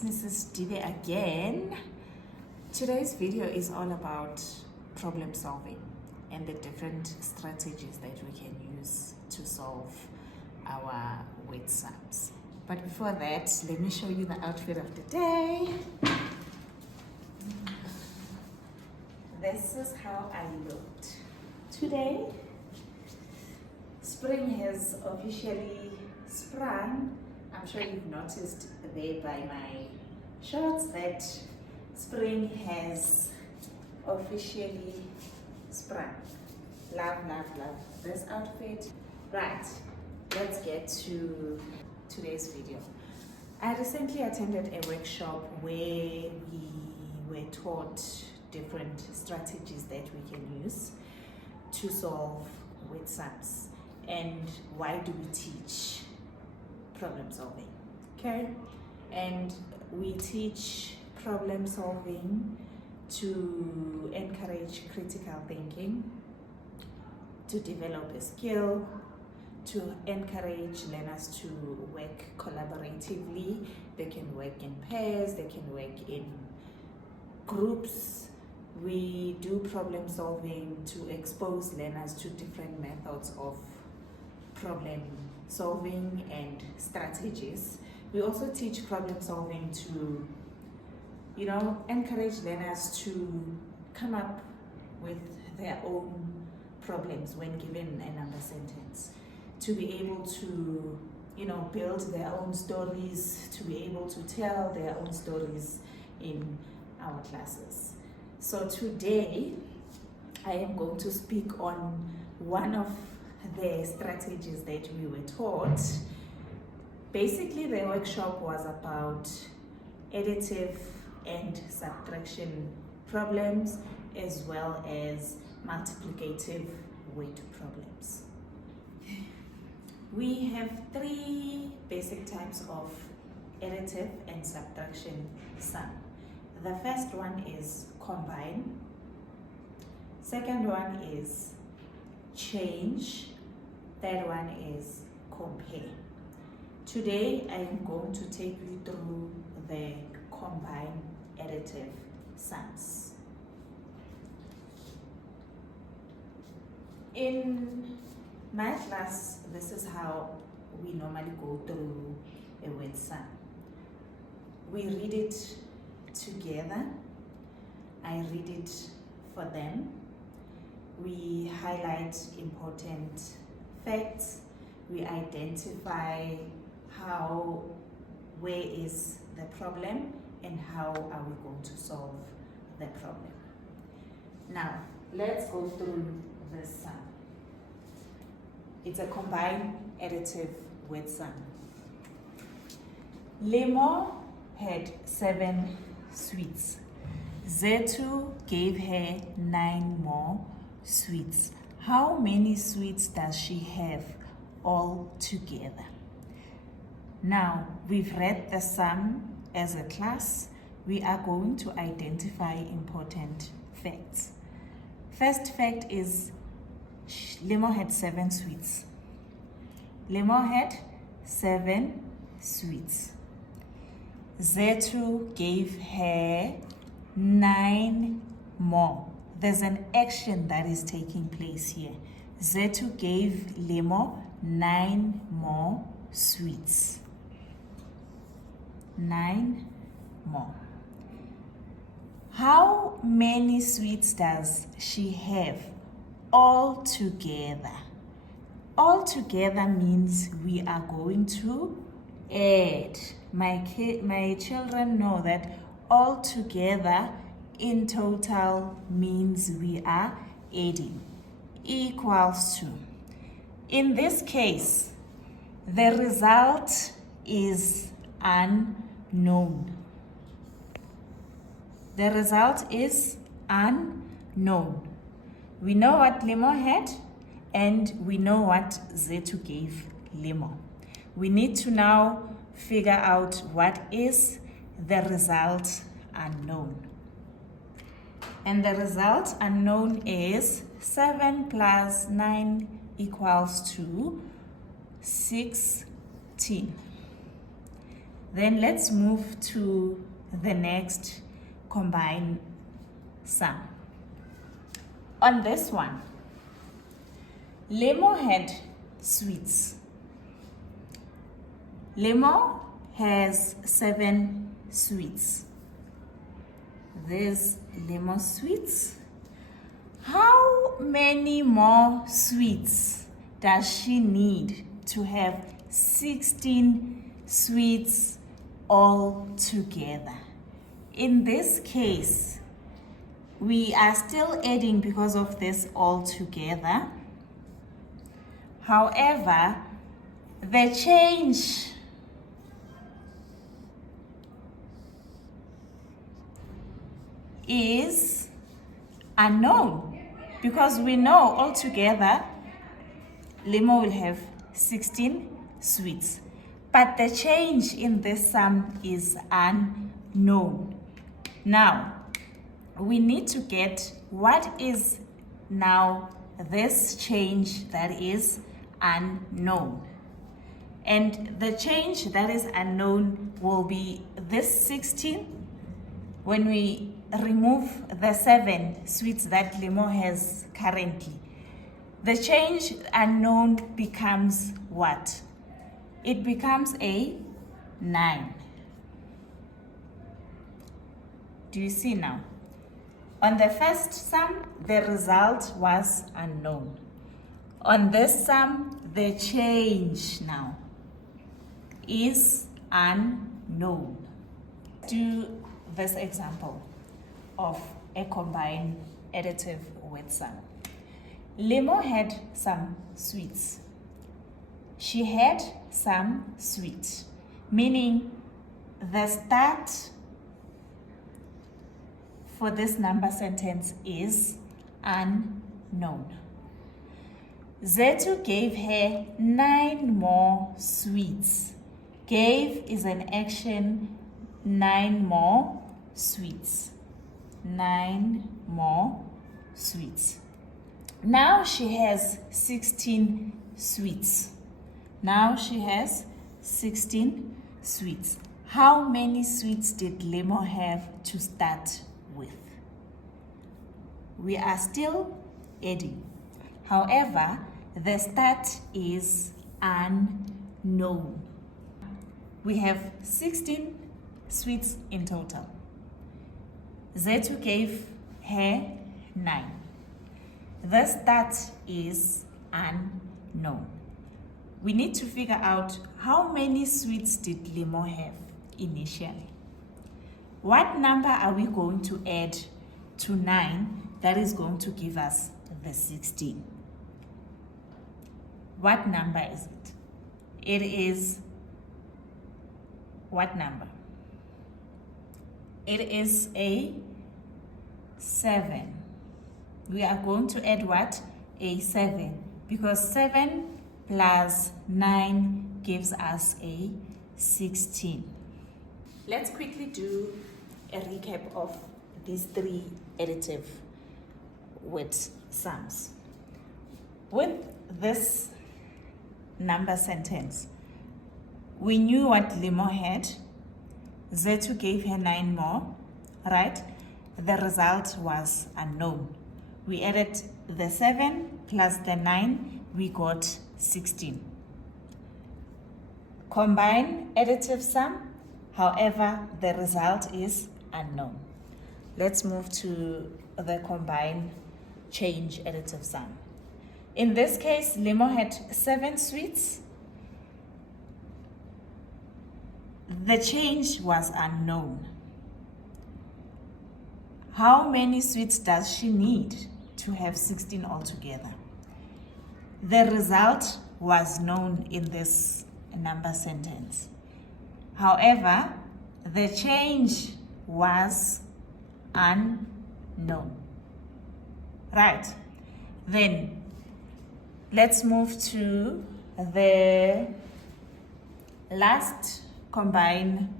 it's Mrs. Dive again. Today's video is all about problem solving and the different strategies that we can use to solve our word sums. But before that, let me show you the outfit of the day. This is how I looked today. Spring has officially sprung. I'm sure you've noticed there by my shorts that spring has officially sprung. Love, love, love this outfit. Right, let's get to today's video. I recently attended a workshop where we were taught different strategies that we can use to solve word sums. And why do we teach problem solving? Okay, and we teach problem solving to encourage critical thinking, to develop a skill, to encourage learners to work collaboratively. They can work in pairs, they can work in groups. We do problem solving to expose learners to different methods of problem solving and strategies. We also teach problem solving to, encourage learners to come up with their own problems when given a number sentence, to be able to, build their own stories, to be able to tell their own stories in our classes. So today, I am going to speak on one of the strategies that we were taught. Basically, the workshop was about additive and subtraction problems as well as multiplicative word problems. We have three basic types of additive and subtraction sum. The first one is combine. Second one is change. Third one is compare. Today I am going to take you through the combine additive sums. In my class, this is how we normally go through a word sum. We read it together. I read it for them. We highlight important facts. We identify where is the problem and how are we going to solve the problem. Now, let's go through this sum. It's a combined additive word sum. Lemo had 7 sweets. Zetu gave her 9 more sweets. How many sweets does she have all together? Now, we've read the sum as a class. We are going to identify important facts. First fact is Lemo had 7 sweets. Lemo had 7 sweets. Zetu gave her 9 more. There's an action that is taking place here. Zetu gave Lemo 9 more sweets. 9 more. How many sweets does she have all together? All together means we are going to add. My children know that all together in total means we are adding. Equals to. In this case, the result is unknown. The result is unknown. We know what Lemo had and we know what Zetu gave Lemo. We need to now figure out what is the result unknown. And the result unknown is 7 plus 9 equals to 16. Then let's move to the next combine sum. On this one, Lemo had sweets. Lemo has 7 sweets. There's Lemo sweets. How many more sweets does she need to have 16 sweets all together? In this case, we are still adding because of this all together. However, the change is unknown because we know altogether Lemo will have 16 sweets, but the change in this sum is unknown. Now, we need to get what is now this change that is unknown. And the change that is unknown will be this 16 when we remove the 7 sweets that Lemo has currently. The change unknown becomes what? It becomes a 9. Do you see now? On the first sum, the result was unknown. On this sum, the change now is unknown. Do this example of a combined additive word sum. Lemo had some sweets. She had some sweets, meaning the start for this number sentence is unknown. Zetu gave her 9 more sweets. Gave is an action, 9 more sweets. 9 more sweets. Now she has 16 sweets. Now she has 16 sweets. How many sweets did Lemo have to start with? We are still adding. However, the start is unknown. We have 16 sweets in total. Zetu gave her 9. The start is unknown. We need to figure out how many sweets did Lemo have initially. What number are we going to add to 9 that is going to give us the 16? What number is it? It is what number? It is a 7. We are going to add what? A 7, because 7 plus 9 gives us a 16. Let's quickly do a recap of these 3 additive word sums. With this number sentence, we knew what Lemo had. Zetu gave her 9 more, right? The result was unknown. We added the 7 plus the 9, we got 16. Combine additive sum, however, the result is unknown. Let's move to the combine change additive sum. In this case, Lemo had 7 sweets. The change was unknown. How many sweets does she need to have 16 altogether? The result was known in this number sentence. However, the change was unknown. Right. Then let's move to the last combine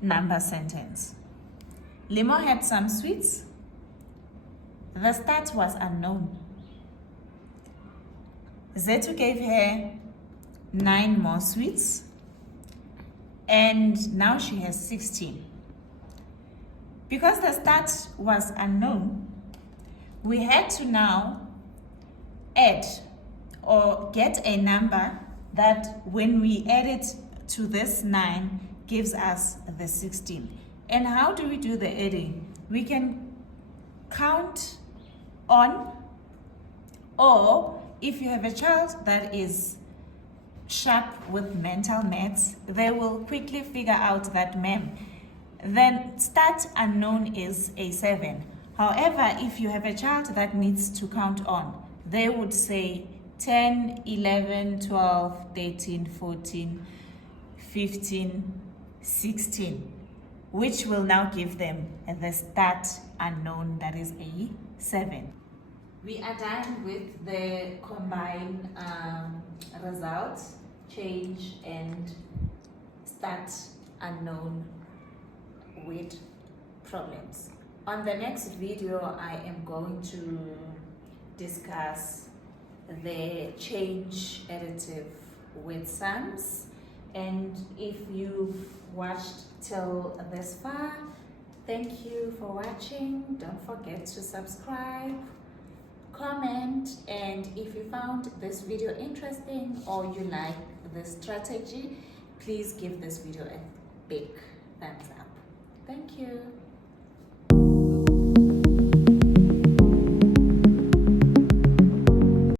number sentence. Lemo had some sweets. The start was unknown. Zetu gave her 9 more sweets. and now she has 16. Because the start was unknown, we had to now add or get a number that when we add it to this 9 gives us the 16. And how do we do the adding? We can count on, or if you have a child that is sharp with mental maths, they will quickly figure out that, ma'am, then start unknown is a 7. However, if you have a child that needs to count on, they would say 10, 11, 12, 13, 14, 15, 16, which will now give them the start unknown, that is a 7. We are done with the combined results, change and start unknown with problems. On the next video, I am going to discuss the change additive with sums. And if you've watched till this far, thank you for watching. Don't forget to subscribe, comment, and if you found this video interesting or you like this strategy, please give this video a big thumbs up. Thank you.